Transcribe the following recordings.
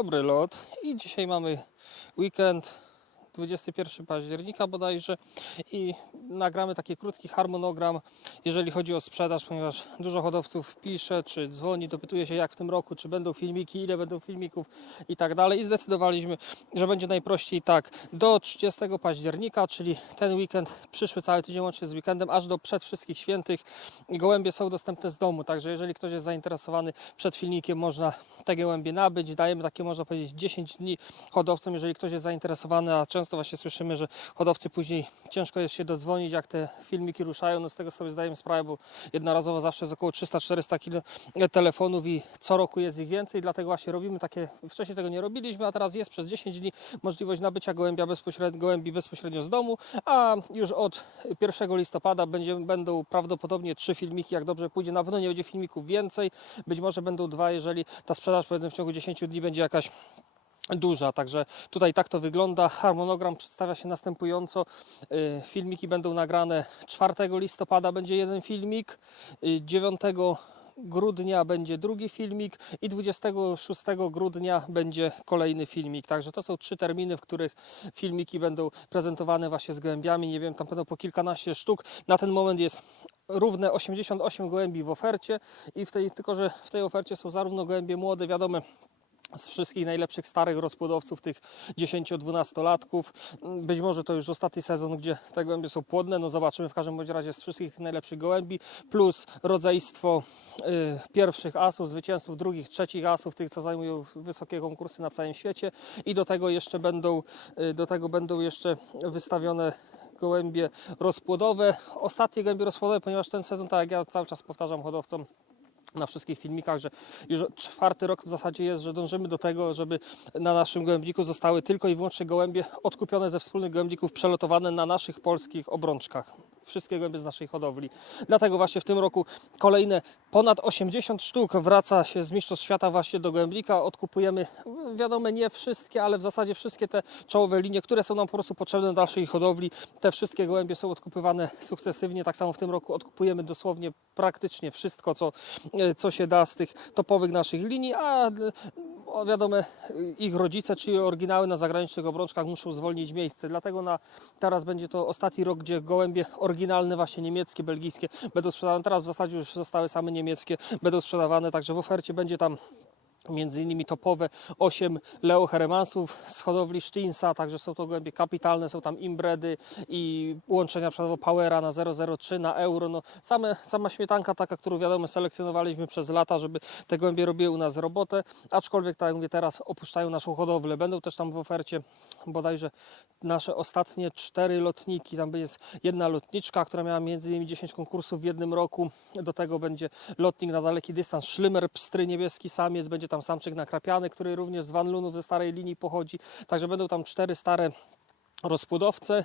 dobry lot i dzisiaj mamy weekend 21 października bodajże i nagramy taki krótki harmonogram, jeżeli chodzi o sprzedaż, ponieważ dużo hodowców pisze, czy dzwoni, dopytuje się jak w tym roku, czy będą filmiki, ile będą filmików i tak dalej. I zdecydowaliśmy, że będzie najprościej tak. Do 30 października, czyli ten weekend, przyszły cały tydzień łącznie z weekendem, aż do przed wszystkich świętych. Gołębie są dostępne z domu, także jeżeli ktoś jest zainteresowany przed filmikiem można te gołębie nabyć, dajemy takie można powiedzieć 10 dni hodowcom, jeżeli ktoś jest zainteresowany, a często właśnie słyszymy, że hodowcy później ciężko jest się dodzwonić, jak te filmiki ruszają, no z tego sobie zdajemy sprawę, bo jednorazowo zawsze jest około 300-400 kilo telefonów i co roku jest ich więcej, dlatego właśnie robimy takie, wcześniej tego nie robiliśmy, a teraz jest przez 10 dni możliwość nabycia gołębia bezpośrednio, gołębi bezpośrednio z domu, a już od 1 listopada będzie, będą prawdopodobnie trzy filmiki, jak dobrze pójdzie, na pewno nie będzie filmików więcej, być może będą dwa, jeżeli ta sprzedaż powiedzmy w ciągu 10 dni będzie jakaś duża, także tutaj tak to wygląda. Harmonogram przedstawia się następująco. Y, Filmiki będą nagrane 4 listopada będzie jeden filmik, y, 9 grudnia będzie drugi filmik i 26 grudnia będzie kolejny filmik. Także to są trzy terminy, w których filmiki będą prezentowane właśnie z gołębiami. Nie wiem, tam będą po kilkanaście sztuk. Na ten moment jest równe 88 gołębi w ofercie i w tej, tylko że w tej ofercie są zarówno gołębie młode, wiadome, z wszystkich najlepszych starych rozpłodowców, tych 10-12 latków. Być może to już ostatni sezon, gdzie te gołębie są płodne. No zobaczymy w każdym bądź razie z wszystkich tych najlepszych gołębi, plus rodzeństwo y, pierwszych asów, zwycięzców drugich, trzecich asów, tych co zajmują wysokie konkursy na całym świecie i do tego jeszcze będą, y, do tego będą jeszcze wystawione gołębie rozpłodowe. Ostatnie gołębie rozpłodowe, ponieważ ten sezon, tak jak ja cały czas powtarzam hodowcom, na wszystkich filmikach, że już czwarty rok w zasadzie jest, że dążymy do tego, żeby na naszym gołębniku zostały tylko i wyłącznie gołębie odkupione ze wspólnych gołębników, przelotowane na naszych polskich obrączkach. Wszystkie gołębie z naszej hodowli. Dlatego właśnie w tym roku kolejne ponad 80 sztuk wraca się z Mistrzostw Świata właśnie do gołębnika. Odkupujemy, wiadomo, nie wszystkie, ale w zasadzie wszystkie te czołowe linie, które są nam po prostu potrzebne do dalszej hodowli. Te wszystkie gołębie są odkupywane sukcesywnie. Tak samo w tym roku odkupujemy dosłownie praktycznie wszystko, co, co się da z tych topowych naszych linii, a wiadomo, ich rodzice, czyli oryginały na zagranicznych obrączkach muszą zwolnić miejsce. Dlatego na, teraz będzie to ostatni rok, gdzie gołębie oryginalne, właśnie niemieckie, belgijskie będą sprzedawane. Teraz w zasadzie już zostały same niemieckie, będą sprzedawane, także w ofercie będzie tam między innymi topowe 8 Leo Heremansów z hodowli Stinsa, także są to gołębie kapitalne, są tam imbredy i łączenia przykładowo Powera na 003 na euro, no same, sama śmietanka taka, którą wiadomo selekcjonowaliśmy przez lata, żeby te gołębie robiły u nas robotę, aczkolwiek tak jak mówię teraz opuszczają naszą hodowlę, będą też tam w ofercie bodajże nasze ostatnie cztery lotniki, tam jest jedna lotniczka, która miała między innymi 10 konkursów w jednym roku, do tego będzie lotnik na daleki dystans, szlymer, pstry, niebieski samiec, będzie tam samczyk nakrapiany, który również z Van Lunów ze starej linii pochodzi, także będą tam cztery stare rozpłodowce.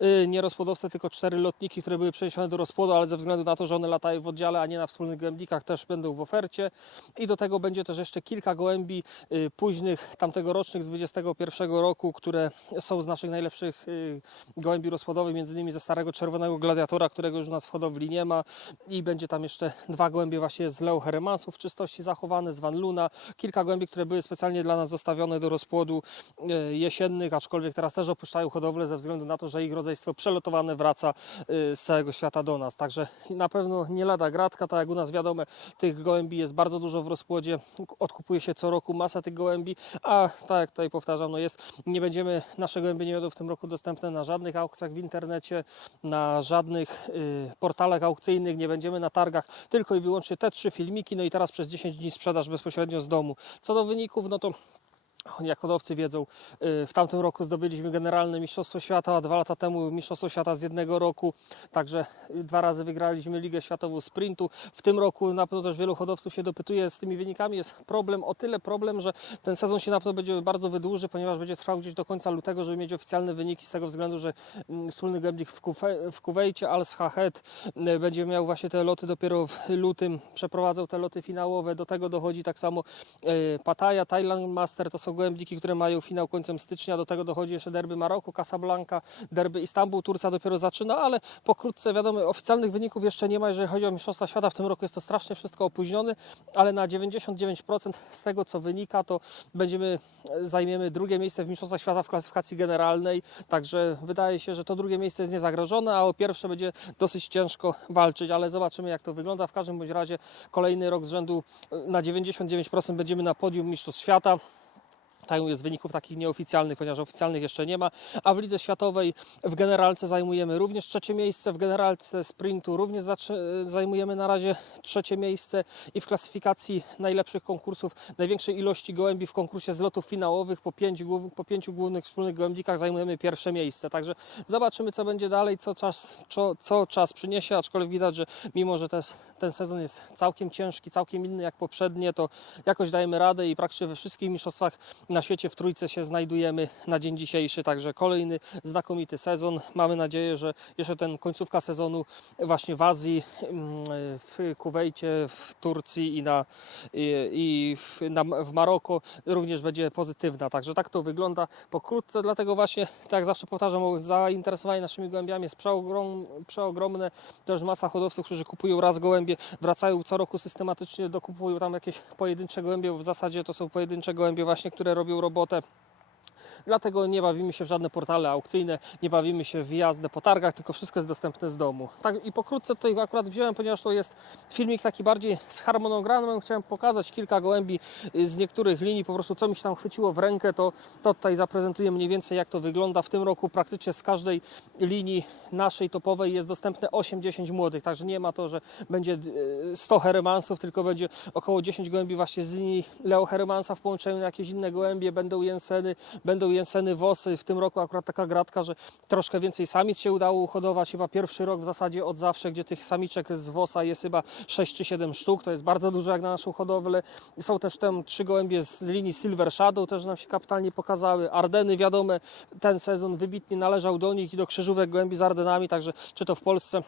Yy, Nie rozpłodowce, tylko cztery lotniki, które były przeniesione do rozpłodu, ale ze względu na to, że one latają w oddziale, a nie na wspólnych gołębnikach, też będą w ofercie. I do tego będzie też jeszcze kilka gołębi yy, późnych, tamtegorocznych z 21 roku, które są z naszych najlepszych yy, gołębi rozpłodowych, między innymi ze starego czerwonego gladiatora, którego już u nas w hodowli nie ma. I będzie tam jeszcze dwa gołębie właśnie z Leo Heremansów w czystości zachowane, z Van Luna. Kilka gołębi, które były specjalnie dla nas zostawione do rozpłodu jesiennych, aczkolwiek teraz też opuszczają hodowlę ze względu na to, że ich rodzeństwo przelotowane wraca yy, z całego świata do nas. Także na pewno nie lada gratka, tak jak u nas wiadomo, tych gołębi jest bardzo dużo w rozpłodzie. Odkupuje się co roku masa tych gołębi, a tak jak tutaj powtarzam, no jest, nie będziemy, nasze gołębie nie będą w tym roku dostępne na żadnych aukcjach w internecie, na żadnych y, portalach aukcyjnych, nie będziemy na targach, tylko i wyłącznie te trzy filmiki, no i teraz przez 10 dni sprzedaż bezpośrednio z domu. Co do wyników, no to jak hodowcy wiedzą, y, w tamtym roku zdobyliśmy generalne Mistrzostwo Świata, a dwa lata temu Mistrzostwo Świata z jednego roku, także y, dwa razy wygraliśmy Ligę Światową Sprintu. W tym roku na pewno też wielu hodowców się dopytuje z tymi wynikami. Jest problem, o tyle problem, że ten sezon się na pewno będzie bardzo wydłuży, ponieważ będzie trwał gdzieś do końca lutego, żeby mieć oficjalne wyniki z tego względu, że mm, wspólny gęblik w, Kufe, w Kuwejcie, Al Sahed y, będzie miał właśnie te loty dopiero w lutym, przeprowadzał te loty finałowe, do tego dochodzi tak samo Pattaya, Thailand Master, to są gołębniki, które mają finał końcem stycznia. Do tego dochodzi jeszcze derby Maroko, Casablanca, derby Istanbul, Turcja dopiero zaczyna, ale pokrótce wiadomo, oficjalnych wyników jeszcze nie ma, jeżeli chodzi o Mistrzostwa Świata. W tym roku jest to strasznie wszystko opóźnione, ale na 99% z tego, co wynika, to będziemy, e, zajmiemy drugie miejsce w Mistrzostwach Świata w klasyfikacji generalnej, także wydaje się, że to drugie miejsce jest niezagrożone, a o pierwsze będzie dosyć ciężko walczyć, ale zobaczymy jak to wygląda. W każdym bądź razie kolejny rok z rzędu e, na 99% będziemy na podium Mistrzostw Świata. Z wyników takich nieoficjalnych, ponieważ oficjalnych jeszcze nie ma. A w Lidze Światowej w generalce zajmujemy również trzecie miejsce, w generalce sprintu również zajmujemy na razie trzecie miejsce i w klasyfikacji najlepszych konkursów, największej ilości gołębi w konkursie zlotów finałowych po, głów- po pięciu głównych wspólnych gołębnikach zajmujemy pierwsze miejsce. Także zobaczymy co będzie dalej, co czas, co, co czas przyniesie, aczkolwiek widać, że mimo, że tes- ten sezon jest całkiem ciężki, całkiem inny jak poprzednie, to jakoś dajemy radę i praktycznie we wszystkich mistrzostwach na świecie w trójce się znajdujemy na dzień dzisiejszy. Także kolejny znakomity sezon. Mamy nadzieję, że jeszcze ten końcówka sezonu właśnie w Azji, mm, w Kuwejcie, w Turcji i, na, i, i w, na, w Maroko również będzie pozytywna. Także tak to wygląda pokrótce. Dlatego właśnie, tak jak zawsze powtarzam, zainteresowanie naszymi gołębiami jest przeogrom, przeogromne. Też masa hodowców, którzy kupują raz gołębie, wracają co roku systematycznie, dokupują tam jakieś pojedyncze gołębie, bo w zasadzie to są pojedyncze gołębie właśnie, które robią robotę. Dlatego nie bawimy się w żadne portale aukcyjne, nie bawimy się w jazdę po targach, tylko wszystko jest dostępne z domu. Tak i pokrótce tutaj akurat wziąłem, ponieważ to jest filmik taki bardziej z harmonogramem. Chciałem pokazać kilka gołębi y, z niektórych linii, po prostu co mi się tam chwyciło w rękę, to, to tutaj zaprezentuję mniej więcej jak to wygląda. W tym roku praktycznie z każdej linii naszej topowej jest dostępne 8-10 młodych, także nie ma to, że będzie y, 100 heremansów, tylko będzie około 10 gołębi właśnie z linii Leo Heremansa w połączeniu na jakieś inne gołębie, będą Jenseny, będą Jenseny Wosy. W tym roku akurat taka gratka, że troszkę więcej samic się udało uhodować. Chyba pierwszy rok w zasadzie od zawsze, gdzie tych samiczek z Wosa jest chyba 6 czy 7 sztuk. To jest bardzo dużo jak na naszą hodowlę. Są też tam trzy gołębie z linii Silver Shadow, też nam się kapitalnie pokazały. Ardeny, wiadome, ten sezon wybitnie należał do nich i do krzyżówek gołębi z Ardenami, także czy to w Polsce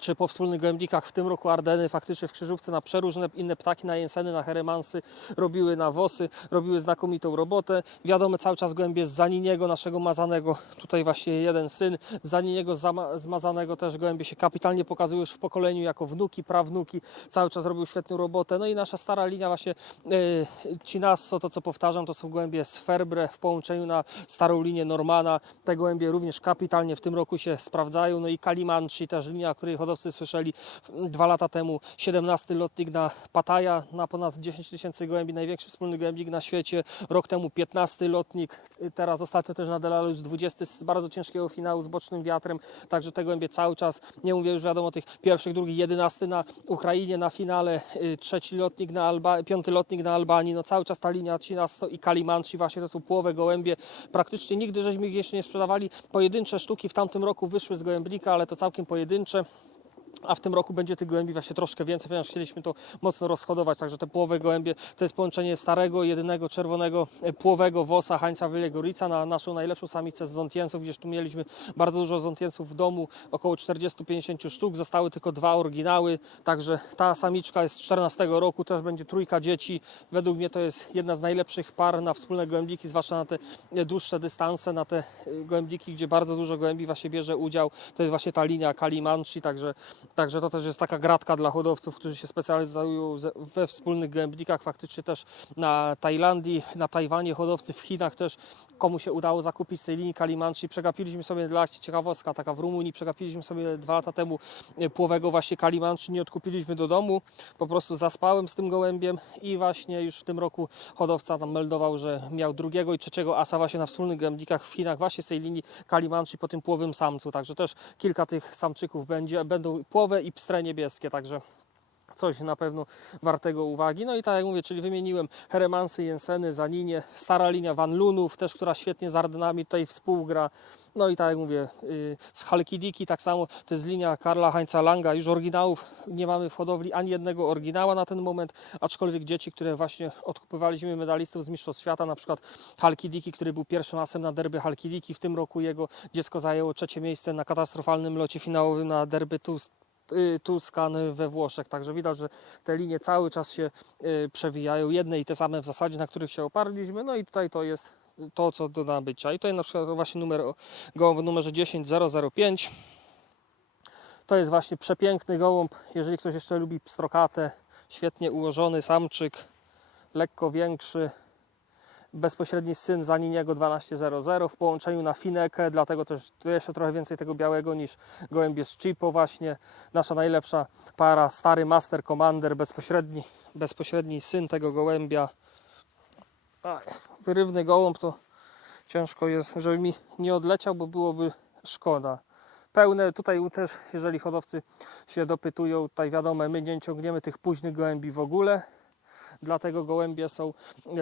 czy po wspólnych gołębnikach w tym roku Ardeny faktycznie w krzyżówce na przeróżne inne ptaki, na jenseny, na heremansy robiły na wosy, robiły znakomitą robotę. Wiadomo cały czas gołębie z Zaniniego, naszego mazanego, tutaj właśnie jeden syn, z Zaniniego zama- zmazanego też gołębie się kapitalnie pokazują już w pokoleniu jako wnuki, prawnuki, cały czas robią świetną robotę. No i nasza stara linia właśnie e, Cinasso, to co powtarzam, to są gołębie z Ferbre w połączeniu na starą linię Normana. Te gołębie również kapitalnie w tym roku się sprawdzają. No i Kalimanci, też linia, której słyszeli dwa lata temu. 17 lotnik na Pattaja na ponad 10 tysięcy gołębi, największy wspólny gołębnik na świecie. Rok temu 15 lotnik, teraz ostatnio też na Delalus 20 z bardzo ciężkiego finału z bocznym wiatrem. Także te gołębie cały czas, nie mówię już wiadomo tych pierwszych, drugich, 11 na Ukrainie na finale, y, trzeci lotnik na Alba, piąty lotnik na Albanii. No cały czas ta linia Cinasso i Kalimanci właśnie to są połowę gołębie. Praktycznie nigdy żeśmy ich jeszcze nie sprzedawali. Pojedyncze sztuki w tamtym roku wyszły z gołębnika, ale to całkiem pojedyncze. A w tym roku będzie tych gołębi właśnie troszkę więcej, ponieważ chcieliśmy to mocno rozchodować. Także te połowe gołębie to jest połączenie starego, jedynego czerwonego e, płowego wosa Hańca Wylegorica na naszą najlepszą samicę z zontiensów, gdzieś tu mieliśmy bardzo dużo zontiensów w domu, około 40-50 sztuk. Zostały tylko dwa oryginały, także ta samiczka jest z 14 roku, też będzie trójka dzieci. Według mnie to jest jedna z najlepszych par na wspólne gołębniki, zwłaszcza na te e, dłuższe dystanse, na te e, gołębniki, gdzie bardzo dużo gołębi właśnie bierze udział. To jest właśnie ta linia Kalimanci, także Także to też jest taka gratka dla hodowców, którzy się specjalizują we wspólnych gębnikach. Faktycznie też na Tajlandii, na Tajwanie hodowcy, w Chinach też komu się udało zakupić z tej linii Kalimanci. Przegapiliśmy sobie dla ciekawostka, taka w Rumunii, przegapiliśmy sobie dwa lata temu e, płowego właśnie Kalimanci, nie odkupiliśmy do domu. Po prostu zaspałem z tym gołębiem i właśnie już w tym roku hodowca tam meldował, że miał drugiego i trzeciego asa właśnie na wspólnych gębnikach w Chinach właśnie z tej linii Kalimanci po tym płowym samcu. Także też kilka tych samczyków będzie, będą płowe i pstre niebieskie, także coś na pewno wartego uwagi. No i tak jak mówię, czyli wymieniłem Heremansy, Jenseny, Zaninie, stara linia Van Lunów, też która świetnie z Ardenami tutaj współgra. No i tak jak mówię, yy, z Halkidiki tak samo, to jest linia Karla Heinza Langa. Już oryginałów nie mamy w hodowli, ani jednego oryginała na ten moment, aczkolwiek dzieci, które właśnie odkupywaliśmy medalistów z Mistrzostw Świata, na przykład Halkidiki, który był pierwszym asem na derby Halkidiki. W tym roku jego dziecko zajęło trzecie miejsce na katastrofalnym locie finałowym na derby tu y, Tuscan we Włoszech. Także widać, że te linie cały czas się y, przewijają. Jedne i te same w zasadzie, na których się oparliśmy. No i tutaj to jest to, co do nabycia. I tutaj na przykład właśnie numer gołąb o numerze 10005. To jest właśnie przepiękny gołąb. Jeżeli ktoś jeszcze lubi pstrokatę, świetnie ułożony samczyk, lekko większy. Bezpośredni syn Zaniniego 1200 w połączeniu na Finekę, dlatego też tu jeszcze trochę więcej tego białego niż gołębie z Chipo właśnie. Nasza najlepsza para, stary Master Commander, bezpośredni, bezpośredni syn tego gołębia. Tak, wyrywny gołąb to ciężko jest, żeby mi nie odleciał, bo byłoby szkoda. Pełne tutaj też, jeżeli hodowcy się dopytują, tutaj wiadomo, my nie ciągniemy tych późnych gołębi w ogóle. Dlatego gołębie są,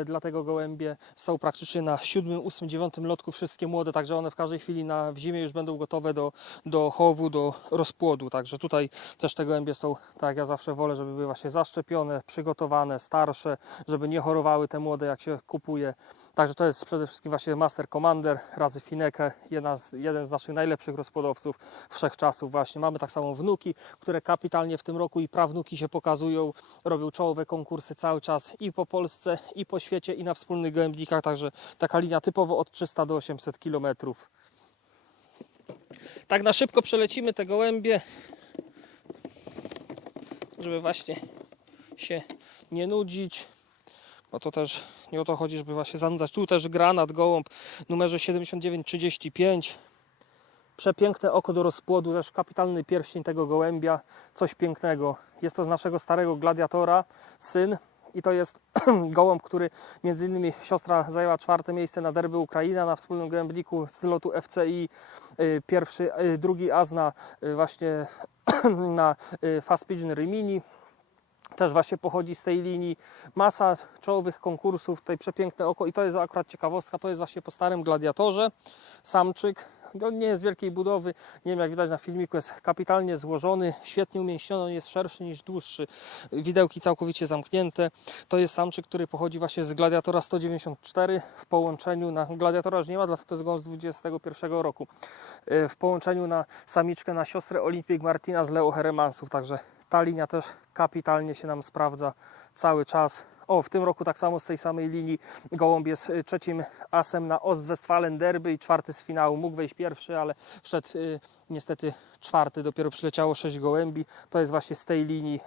dlatego gołębie są praktycznie na 7, 8, 9 lotku wszystkie młode, także one w każdej chwili na, w zimie już będą gotowe do, do chowu, do rozpłodu. Także tutaj też te gołębie są, tak ja zawsze wolę, żeby były właśnie zaszczepione, przygotowane, starsze, żeby nie chorowały te młode jak się kupuje. Także to jest przede wszystkim właśnie Master Commander razy Finekę, jedna z, jeden z naszych najlepszych rozpłodowców wszechczasów właśnie. Mamy tak samo wnuki, które kapitalnie w tym roku i prawnuki się pokazują, robią czołowe konkursy cały czas i po Polsce, i po świecie, i na wspólnych gołębnikach, także taka linia typowo od 300 do 800 km. Tak na szybko przelecimy te gołębie, żeby właśnie się nie nudzić, bo to też nie o to chodzi, żeby właśnie zanudzać. Tu też granat, gołąb numerze 7935. Przepiękne oko do rozpłodu, też kapitalny pierścień tego gołębia, coś pięknego. Jest to z naszego starego gladiatora, syn. I to jest gołąb, który między innymi siostra zajęła czwarte miejsce na derby Ukraina na wspólnym gołębniku z lotu FCI. y, Pierwszy, y, drugi as na y, właśnie na Fast Pigeon Rimini. Też właśnie pochodzi z tej linii. Masa czołowych konkursów, tutaj przepiękne oko i to jest akurat ciekawostka, to jest właśnie po starym gladiatorze. Samczyk, on nie jest wielkiej budowy, nie wiem jak widać na filmiku, jest kapitalnie złożony, świetnie umięśniony, on jest szerszy niż dłuższy. Widełki całkowicie zamknięte. To jest samczyk, który pochodzi właśnie z Gladiatora 194 w połączeniu na Gladiatora już nie ma, dlatego to jest z 21 roku. Y, W połączeniu na samiczkę na siostrę Olympic Martina z Leo Heremansów, także ta linia też kapitalnie się nam sprawdza cały czas. O, w tym roku tak samo z tej samej linii Gołąb jest y, trzecim asem na Ostwestfalen Derby i czwarty z finału. Mógł wejść pierwszy, ale wszedł y, niestety czwarty. Dopiero przyleciało sześć gołębi. To jest właśnie z tej linii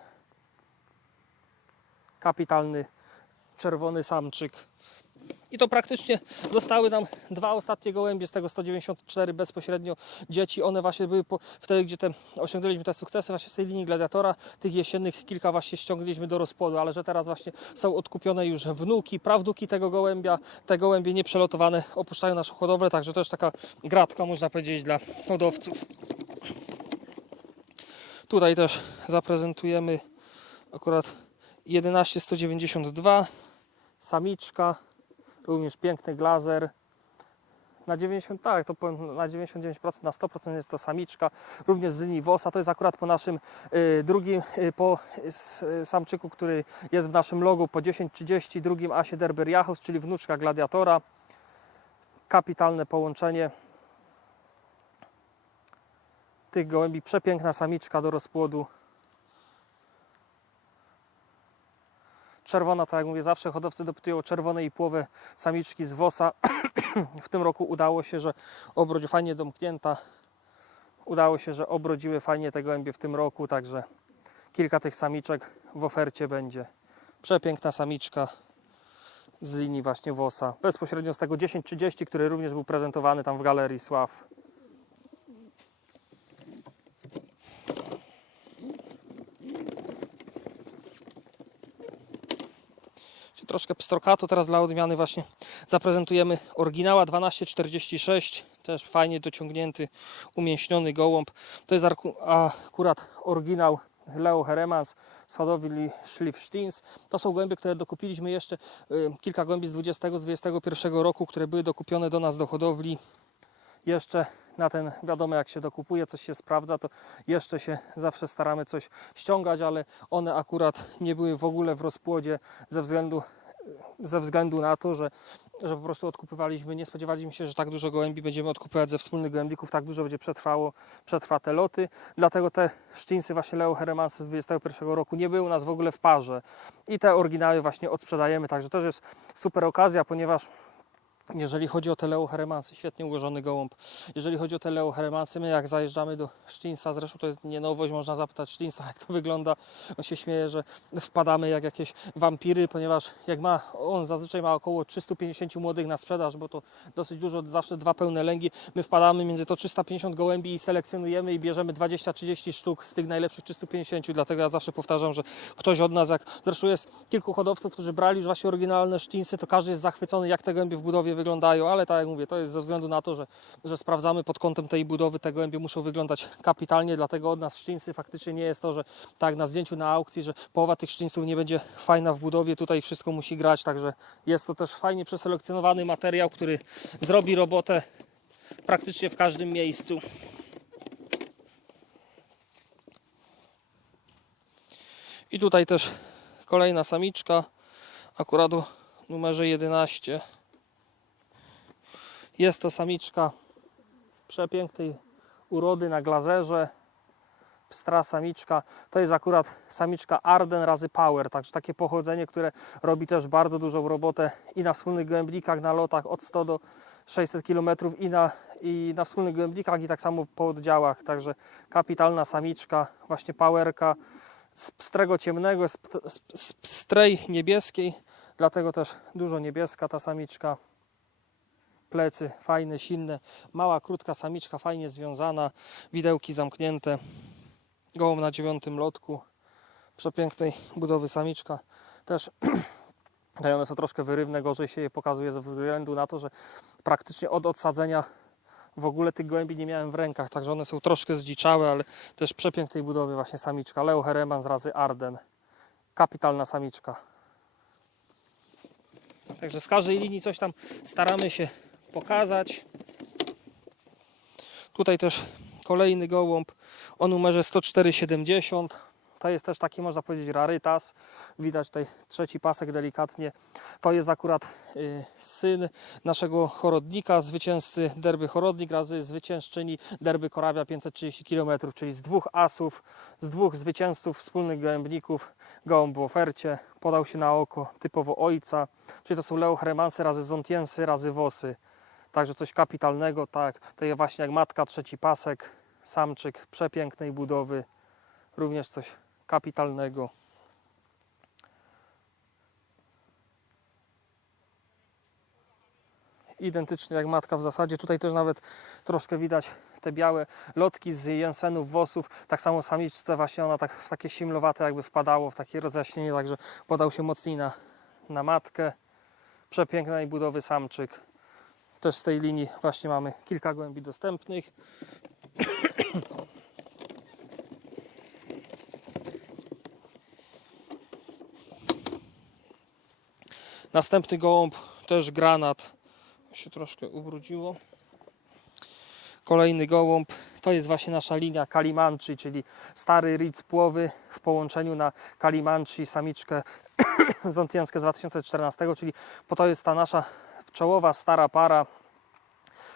kapitalny czerwony samczyk. I to praktycznie zostały nam dwa ostatnie gołębie z tego 194 bezpośrednio dzieci. One właśnie były po, wtedy, gdzie te, osiągnęliśmy te sukcesy właśnie z tej linii gladiatora. Tych jesiennych kilka właśnie ściągnęliśmy do rozpłodu, ale że teraz właśnie są odkupione już wnuki, prawnuki tego gołębia. Te gołębie nieprzelotowane opuszczają naszą hodowlę, także też taka gratka można powiedzieć dla hodowców. Tutaj też zaprezentujemy akurat 11192 samiczka również piękny glazer. Na 90, tak, to na 99%, na 100% jest to samiczka, również z linii WOSA. To jest akurat po naszym y, drugim, y, po s, samczyku, który jest w naszym logu po 10.30, drugim asie Derby Jachus, czyli wnuczka gladiatora. Kapitalne połączenie tych gołębi. Przepiękna samiczka do rozpłodu. Czerwona, tak jak mówię, zawsze hodowcy dopytują czerwone i połowę samiczki z WOSA. w tym roku udało się, że obrodź fajnie domknięta. Udało się, że obrodziły fajnie te gołębie w tym roku, także kilka tych samiczek w ofercie będzie. Przepiękna samiczka z linii właśnie WOSA. Bezpośrednio z tego 1030, który również był prezentowany tam w Galerii Sław. Troszkę pstrokato. Teraz dla odmiany właśnie zaprezentujemy oryginała 1246. Też fajnie dociągnięty, umięśniony gołąb. To jest akurat oryginał Leo Heremans z hodowli Schliffsteins. To są gołębie, które dokupiliśmy jeszcze, kilka gołębi z 20, z 21 roku, które były dokupione do nas do hodowli. Jeszcze na ten, wiadomo jak się dokupuje, coś się sprawdza, to jeszcze się zawsze staramy coś ściągać, ale one akurat nie były w ogóle w rozpłodzie ze względu ze względu na to, że, że po prostu odkupywaliśmy, nie spodziewaliśmy się, że tak dużo gołębi będziemy odkupywać ze wspólnych gołębników, tak dużo będzie przetrwało, przetrwa te loty. Dlatego te szczyńcy właśnie Leo Heremansy z 21 roku nie były u nas w ogóle w parze. I te oryginały właśnie odsprzedajemy, także też jest super okazja, ponieważ jeżeli chodzi o te Leo Heremansy, świetnie ułożony gołąb. Jeżeli chodzi o te Leo Heremansy, my jak zajeżdżamy do Sztinsa, zresztą to jest nie nowość, można zapytać Sztinsa, jak to wygląda. On się śmieje, że wpadamy jak jakieś wampiry, ponieważ jak ma, on zazwyczaj ma około 350 młodych na sprzedaż, bo to dosyć dużo, zawsze dwa pełne lęgi. My wpadamy między to 350 gołębi i selekcjonujemy i bierzemy 20-30 sztuk z tych najlepszych 350, dlatego ja zawsze powtarzam, że ktoś od nas, jak zresztą jest kilku hodowców, którzy brali już właśnie oryginalne Sztinsy, to każdy jest zachwycony, jak te gołębie w budowie wyglądają, ale tak jak mówię, to jest ze względu na to, że, że sprawdzamy pod kątem tej budowy, te gołębie muszą wyglądać kapitalnie, dlatego od nas Sztinsy faktycznie nie jest to, że tak na zdjęciu na aukcji, że połowa tych Sztinsów nie będzie fajna w budowie, tutaj wszystko musi grać, także jest to też fajnie przeselekcjonowany materiał, który zrobi robotę praktycznie w każdym miejscu. I tutaj też kolejna samiczka, akurat numerze 11. Jest to samiczka przepięknej urody na glazerze. Pstra samiczka. To jest akurat samiczka Arden razy Power, także takie pochodzenie, które robi też bardzo dużą robotę i na wspólnych gołębnikach, na lotach od 100 do 600 km i na, i na wspólnych gołębnikach i tak samo po oddziałach. Także kapitalna samiczka, właśnie Powerka z pstrego ciemnego, z, z pstrej niebieskiej, dlatego też dużo niebieska ta samiczka plecy fajne, silne, mała, krótka samiczka, fajnie związana, widełki zamknięte, gołąb na dziewiątym lotku, przepięknej budowy samiczka, też one są troszkę wyrywne, gorzej się je pokazuje ze względu na to, że praktycznie od odsadzenia w ogóle tych gołębi nie miałem w rękach, także one są troszkę zdziczałe, ale też przepięknej budowy właśnie samiczka, Leo Hereman z razy Arden, kapitalna samiczka. Także z każdej linii coś tam staramy się pokazać. Tutaj też kolejny gołąb o numerze 10470. To jest też taki, można powiedzieć, rarytas. Widać tutaj trzeci pasek delikatnie. To jest akurat y, syn naszego chorodnika, zwycięzcy derby chorodnik razy zwyciężczyni derby Korawia 530 km, czyli z dwóch asów, z dwóch zwycięzców wspólnych gołębników. Gołąb w ofercie, podał się na oko, typowo ojca. Czyli to są Leo Heremansy razy Zontiensy razy Wosy. Także coś kapitalnego, tak. To jest właśnie jak matka, trzeci pasek, samczyk przepięknej budowy. Również coś kapitalnego. Identycznie jak matka w zasadzie. Tutaj też nawet troszkę widać te białe lotki z jensenów, wosów. Tak samo samiczce właśnie ona tak w takie simlowate jakby wpadało, w takie rozjaśnienie, także podał się mocniej na, na matkę. Przepięknej budowy samczyk. Też z tej linii właśnie mamy kilka gołębi dostępnych. Następny gołąb, też granat. Się troszkę ubrudziło. Kolejny gołąb, to jest właśnie nasza linia Kalimanchi, czyli stary Ritz płowy w połączeniu na Kalimanchi samiczkę zontianskę z 2014, czyli po to jest ta nasza czołowa stara para,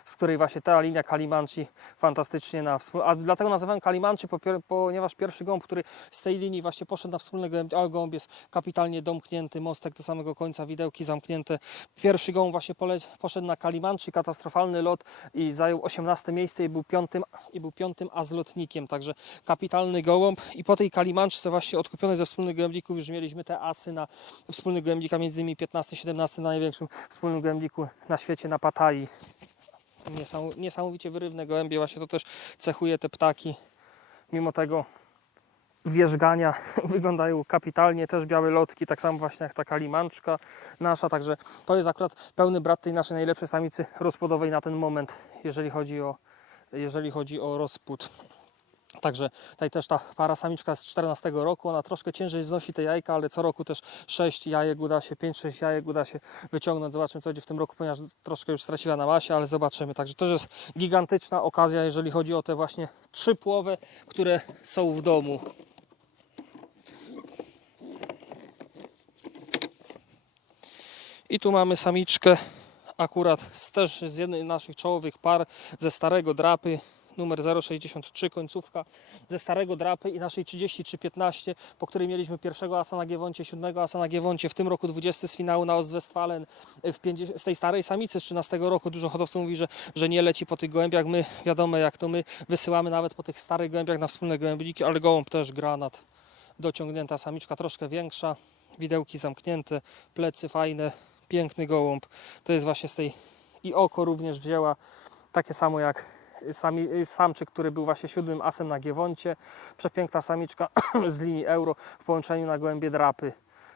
z której właśnie ta linia Kalimanchi fantastycznie na wspól... A dlatego nazywam pier- ponieważ pierwszy gołąb, który z tej linii właśnie poszedł na wspólny a gołąb jest kapitalnie domknięty, mostek do samego końca, widełki zamknięte. Pierwszy gołąb właśnie poszedł na Kalimanchi, katastrofalny lot i zajął 18 miejsce i był piątym, i był piątym azlotnikiem, także kapitalny gołąb i po tej Kalimanczce właśnie odkupionej ze wspólnych gołębników już mieliśmy te asy na wspólnych gołębnikach, między innymi 15-17 na największym wspólnym gołębniku na świecie, na Patai. Niesam- Niesamowicie wyrywne gołębie, właśnie to też cechuje te ptaki. Mimo tego wierzgania wyglądają kapitalnie, też białe lotki, tak samo właśnie jak ta kalimanczka nasza, także to jest akurat pełny brat tej naszej najlepszej samicy rozpłodowej na ten moment, jeżeli chodzi o, jeżeli chodzi o rozpód. Także tutaj też ta para samiczka z 14 roku, ona troszkę ciężej znosi te jajka, ale co roku też 6 jajek uda się, 5-6 jajek uda się wyciągnąć. Zobaczymy co będzie w tym roku, ponieważ troszkę już straciła na masie, ale zobaczymy. Także to jest gigantyczna okazja, jeżeli chodzi o te właśnie trzy płowy, które są w domu. I tu mamy samiczkę, akurat z, też z jednej z naszych czołowych par ze starego drapy, numer 063, końcówka, ze starego drapy i naszej 3315, po której mieliśmy pierwszego asa na Giewoncie, siódmego asa na Giewoncie, w tym roku 20 z finału na Ostwestfalen, w 50, z tej starej samicy z 13 roku. Dużo hodowców mówi, że, że nie leci po tych gołębiach. My, wiadomo jak to my, wysyłamy nawet po tych starych gołębiach na wspólne gołębniki, ale gołąb też granat, dociągnięta samiczka, troszkę większa, widełki zamknięte, plecy fajne, piękny gołąb. To jest właśnie z tej i oko również wzięła takie samo jak sami, samczyk, który był właśnie siódmym asem na Giewoncie. Przepiękna samiczka z linii euro w połączeniu na gołębie drapy.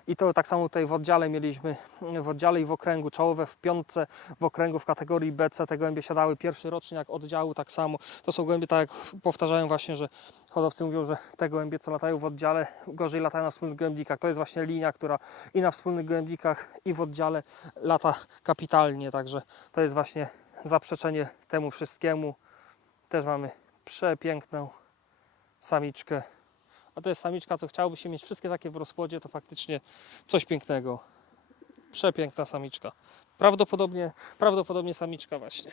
I to tak samo tutaj w oddziale mieliśmy, w oddziale i w okręgu, czołowe w piątce, w okręgu w kategorii BC te gołębie siadały pierwszy rocznik oddziału tak samo. To są gołębie, tak jak powtarzają właśnie, że hodowcy mówią, że te gołębie co latają w oddziale gorzej latają na wspólnych gołębnikach. To jest właśnie linia, która i na wspólnych gołębnikach i w oddziale lata kapitalnie, także to jest właśnie zaprzeczenie temu wszystkiemu. Też mamy przepiękną samiczkę. A to jest samiczka, co chciałoby się mieć wszystkie takie w rozpłodzie, to faktycznie coś pięknego. Przepiękna samiczka. Prawdopodobnie, prawdopodobnie samiczka właśnie.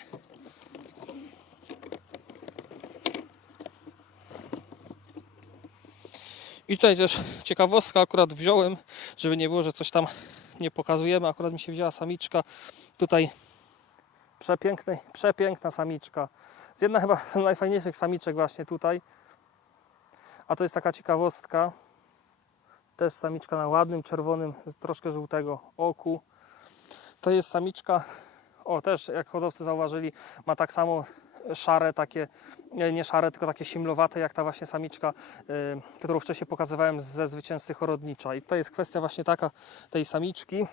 I tutaj też ciekawostka akurat wziąłem, żeby nie było, że coś tam nie pokazujemy. Akurat mi się wzięła samiczka. Tutaj przepięknej, przepiękna samiczka. Z jedna chyba z najfajniejszych samiczek właśnie tutaj. A to jest taka ciekawostka. Też samiczka na ładnym, czerwonym, z troszkę żółtego oku. To jest samiczka, o też jak hodowcy zauważyli, ma tak samo szare takie, nie nie szare, tylko takie simlowate, jak ta właśnie samiczka, y, którą wcześniej pokazywałem ze zwycięzcy chorodnicza. I to jest kwestia właśnie taka tej samiczki.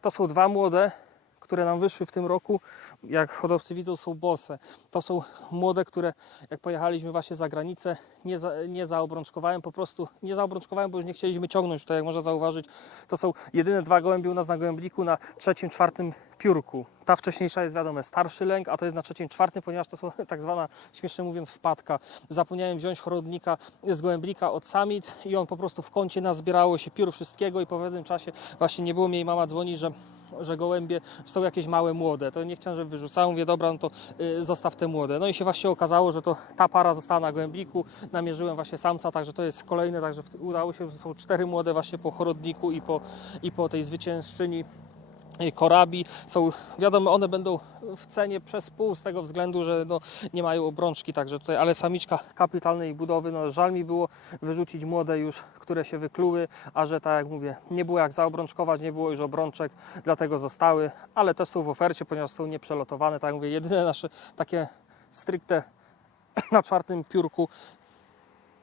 To są dwa młode, które nam wyszły w tym roku, jak hodowcy widzą, są bose. To są młode, które jak pojechaliśmy właśnie za granicę, nie, za, nie zaobrączkowałem, po prostu nie zaobrączkowałem, bo już nie chcieliśmy ciągnąć. Tutaj, jak można zauważyć, to są jedyne dwa gołębie u nas na gołębniku na trzecim, czwartym piórku. Ta wcześniejsza jest wiadomo starszy lęk, a to jest na trzecim, czwartym, ponieważ to są tak zwana, śmiesznie mówiąc, wpadka. Zapomniałem wziąć chorodnika z gołębnika od samic i on po prostu w kącie nazbierało się piór wszystkiego i po pewnym czasie właśnie nie było mnie i mama dzwoni, że że gołębie są jakieś małe młode. To nie chciałem, żeby wyrzucały. Mówię, dobra, no to y, zostaw te młode. No i się właśnie okazało, że to ta para została na gołębniku. Namierzyłem właśnie samca, także to jest kolejne, także udało się, są cztery młode właśnie po chorodniku i po, i po tej zwyciężczyni korabi. Są, wiadomo, one będą w cenie przez pół z tego względu, że no, nie mają obrączki, także tutaj, ale samiczka kapitalnej budowy, no żal mi było wyrzucić młode już, które się wykluły, a że tak jak mówię, nie było jak zaobrączkować, nie było już obrączek, dlatego zostały, ale też są w ofercie, ponieważ są nieprzelotowane, tak jak mówię, jedyne nasze takie stricte na czwartym piórku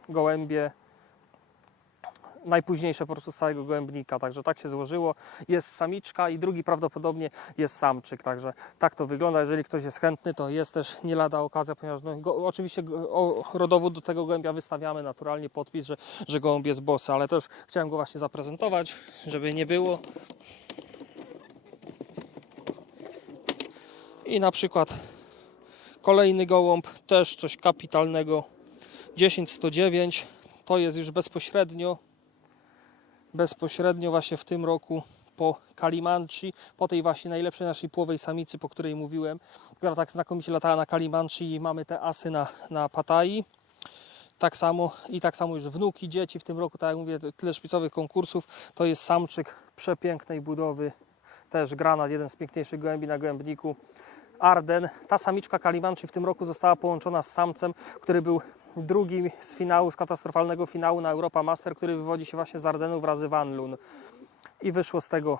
gołębie najpóźniejsze po prostu z całego gołębnika, także tak się złożyło. Jest samiczka i drugi prawdopodobnie jest samczyk, także tak to wygląda. Jeżeli ktoś jest chętny, to jest też nie lada okazja, ponieważ no, go, oczywiście go, o, rodowód do tego gołębia wystawiamy, naturalnie podpis, że, że gołąb jest bosy, ale też chciałem go właśnie zaprezentować, żeby nie było. I na przykład kolejny gołąb, też coś kapitalnego, 10109, to jest już bezpośrednio bezpośrednio właśnie w tym roku po Kalimanchi, po tej właśnie najlepszej naszej płowej samicy, po której mówiłem, która tak znakomicie latała na Kalimanchi i mamy te asy na, na Patai. Tak samo i tak samo już wnuki, dzieci w tym roku, tak jak mówię, tyle szpicowych konkursów. To jest samczyk przepięknej budowy, też granat, jeden z piękniejszych gołębi na gołębniku. Arden. Ta samiczka Kalimanchi w tym roku została połączona z samcem, który był drugim z finału, z katastrofalnego finału na Europa Master, który wywodzi się właśnie z Ardenów razy Van Loon. I wyszło z tego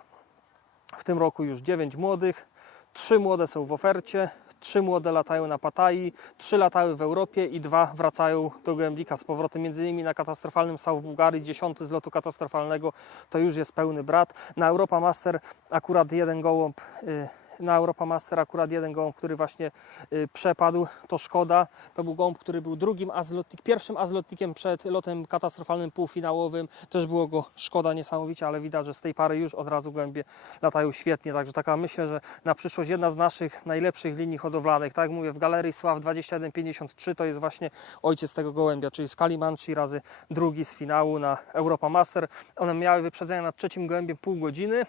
w tym roku już 9 młodych. Trzy młode są w ofercie, trzy młode latają na Patai, trzy latały w Europie i dwa wracają do Gołębnika z powrotem. Między innymi na katastrofalnym South Bułgarii, dziesiąty z lotu katastrofalnego, to już jest pełny brat. Na Europa Master akurat jeden gołąb y, na Europa Master akurat jeden gołąb, który właśnie y, przepadł, to szkoda. To był gołąb, który był drugim azlotnik, pierwszym azlotnikiem przed lotem katastrofalnym półfinałowym. Też było go szkoda niesamowicie, ale widać, że z tej pary już od razu gołębie latają świetnie. Także taka myślę, że na przyszłość jedna z naszych najlepszych linii hodowlanych. Tak jak mówię, w Galerii Sław 2153 to jest właśnie ojciec tego gołębia, czyli z Kalimanchi razy drugi z finału na Europa Master. One miały wyprzedzenia nad trzecim gołębiem pół godziny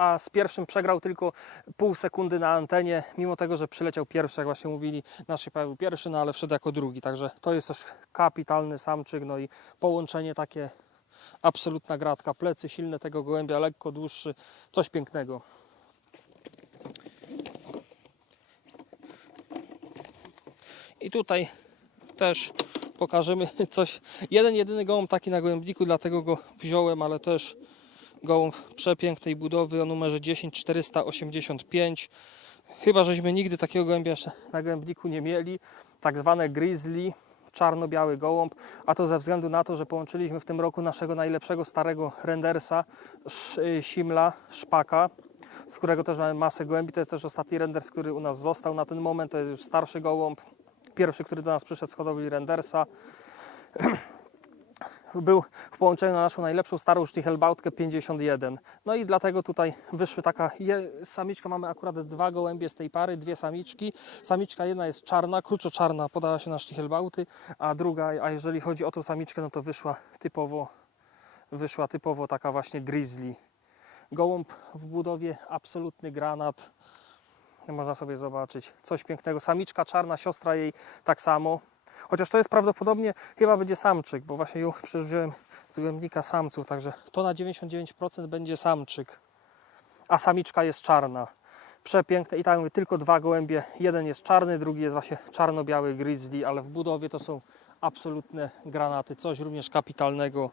a z pierwszym przegrał tylko pół sekundy na antenie, mimo tego, że przyleciał pierwszy, jak właśnie mówili, nasz się pojawił pierwszy, no ale wszedł jako drugi, także to jest też kapitalny samczyk, no i połączenie takie absolutna gratka, plecy silne tego gołębia, lekko dłuższy, coś pięknego. I tutaj też pokażemy coś. Jeden, jedyny gołąb taki na gołębniku, dlatego go wziąłem, ale też gołąb przepięknej budowy o numerze 10485. Chyba żeśmy nigdy takiego gołębia na gołębniku nie mieli. Tak zwane grizzly, czarno-biały gołąb, a to ze względu na to, że połączyliśmy w tym roku naszego najlepszego starego rendersa, y, Simla, szpaka, z którego też mamy masę gołębi. To jest też ostatni renders, który u nas został na ten moment. To jest już starszy gołąb, pierwszy, który do nas przyszedł z hodowli rendersa. Był w połączeniu na naszą najlepszą starą Stichelbautkę 51. No i dlatego tutaj wyszły taka je, samiczka. Mamy akurat dwa gołębie z tej pary, dwie samiczki. Samiczka jedna jest czarna, kruczo-czarna, podała się na Stichelbauty, a druga, a jeżeli chodzi o tą samiczkę, no to wyszła typowo, wyszła typowo taka właśnie grizzly. Gołąb w budowie, absolutny granat. Można sobie zobaczyć coś pięknego. Samiczka czarna, siostra jej tak samo. Chociaż to jest prawdopodobnie chyba będzie samczyk, bo właśnie ją przecież wziąłem z gołębnika samców, także to na 99% będzie samczyk, a samiczka jest czarna. Przepiękne i tak mówię, tylko dwa gołębie. Jeden jest czarny, drugi jest właśnie czarno-biały grizzly, ale w budowie to są absolutne granaty. Coś również kapitalnego.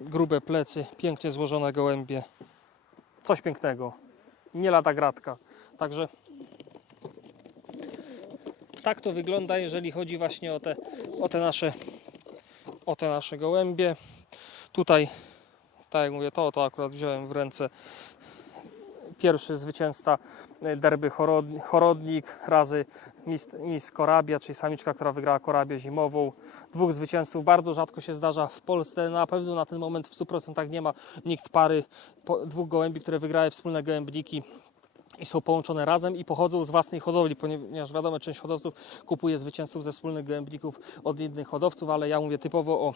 Grube plecy, pięknie złożone gołębie. Coś pięknego. Nie lada gratka. Także tak to wygląda, jeżeli chodzi właśnie o te, o te, nasze, o te nasze gołębie. Tutaj, tak jak mówię, to, to akurat wziąłem w ręce pierwszy zwycięzca derby Chorod- Chorodnik razy Miss, Korabia, czyli samiczka, która wygrała Korabię zimową. Dwóch zwycięzców bardzo rzadko się zdarza w Polsce. Na pewno na ten moment w 100% nie ma nikt pary dwóch gołębi, które wygrały wspólne gołębniki i są połączone razem i pochodzą z własnej hodowli, ponieważ wiadomo, część hodowców kupuje zwycięzców ze wspólnych gołębników od innych hodowców, ale ja mówię typowo o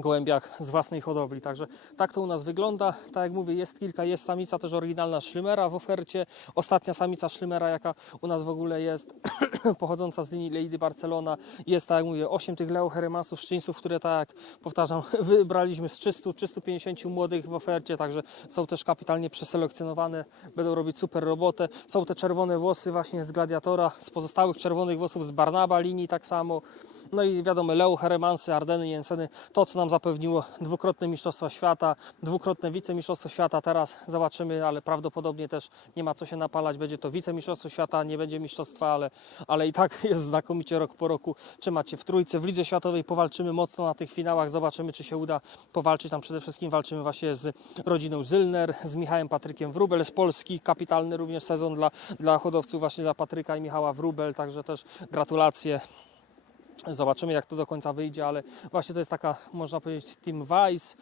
gołębiach z własnej hodowli. Także tak to u nas wygląda. Tak jak mówię, jest kilka, jest samica też oryginalna szlymera w ofercie. Ostatnia samica szlymera, jaka u nas w ogóle jest, pochodząca z linii Lady Barcelona. Jest, tak jak mówię, 8 tych Leo Heremasów, szczęsów, które tak jak powtarzam, wybraliśmy z 300, 350 młodych w ofercie, także są też kapitalnie przeselekcjonowane, będą robić super robotę. Są te czerwone włosy właśnie z Gladiatora, z pozostałych czerwonych włosów z Barnaba linii tak samo. No i wiadomo, Leo Heremansy, Ardeny, Jenseny, to co nam zapewniło dwukrotne Mistrzostwa Świata, dwukrotne Wicemistrzostwo Świata. Teraz zobaczymy, ale prawdopodobnie też nie ma co się napalać. Będzie to Wicemistrzostwo Świata, nie będzie Mistrzostwa, ale, ale i tak jest znakomicie rok po roku. Trzymać się w trójce. W Lidze Światowej powalczymy mocno na tych finałach. Zobaczymy, czy się uda powalczyć. Tam przede wszystkim walczymy właśnie z rodziną Zylner, z Michałem Patrykiem Wrubel z Polski. Kapitalny również sezon dla, dla hodowców, właśnie dla Patryka i Michała Wrubel. Także też gratulacje. Zobaczymy, jak to do końca wyjdzie, ale właśnie to jest taka, można powiedzieć, Team Weiss.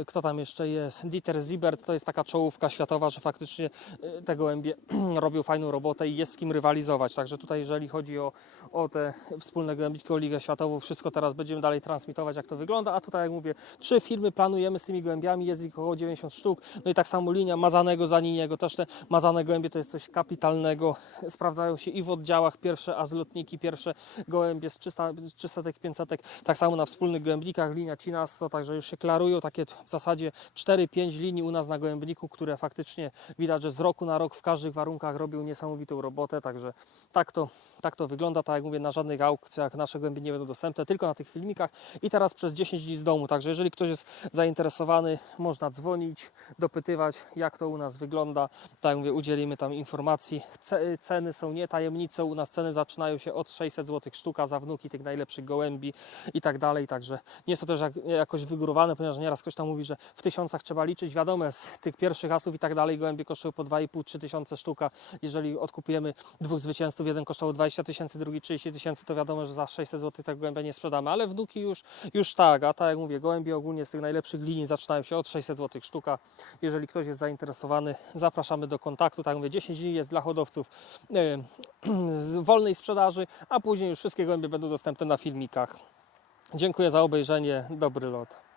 Y, Kto tam jeszcze jest? Dieter Zibert to jest taka czołówka światowa, że faktycznie y, te gołębie robią fajną robotę i jest z kim rywalizować. Także tutaj, jeżeli chodzi o, o te wspólne gołębniki, o Ligę Światową, wszystko teraz będziemy dalej transmitować, jak to wygląda. A tutaj, jak mówię, trzy firmy planujemy z tymi gołębiami, jest ich około 90 sztuk. No i tak samo linia mazanego zaniniego, też te mazane gołębie to jest coś kapitalnego. Sprawdzają się i w oddziałach pierwsze azlotniki, pierwsze gołębie z 300, 300 500, tak samo na wspólnych gołębnikach, linia Cinasso, także już się klarują takie w zasadzie 4-5 linii u nas na gołębniku, które faktycznie widać, że z roku na rok w każdych warunkach robią niesamowitą robotę, także tak to, tak to wygląda, tak jak mówię, na żadnych aukcjach nasze gołębie nie będą dostępne, tylko na tych filmikach i teraz przez 10 dni z domu, także jeżeli ktoś jest zainteresowany, można dzwonić, dopytywać, jak to u nas wygląda, tak jak mówię, udzielimy tam informacji, Ce- ceny są nie tajemnicą, u nas ceny zaczynają się od 600 zł sztuka za wnuki tych najlepszych gołębi i tak dalej, także nie są też jak, jakoś wygórowane, ponieważ nieraz ktoś tam mówi, że w tysiącach trzeba liczyć, wiadomo, z tych pierwszych asów i tak dalej. Gołębie kosztują po 2,5-3 tysiące sztuka, jeżeli odkupujemy dwóch zwycięzców, jeden kosztował 20 tysięcy, drugi 30 tysięcy, to wiadomo, że za 600 zł tego gołębia nie sprzedamy, ale wnuki już, już tak, a tak jak mówię, gołębie ogólnie z tych najlepszych linii zaczynają się od 600 zł sztuka, jeżeli ktoś jest zainteresowany, zapraszamy do kontaktu, tak jak mówię, 10 dni jest dla hodowców e, z wolnej sprzedaży, a później już wszystkie gołębie będą dostępne na filmikach. Dziękuję za obejrzenie, dobry lot.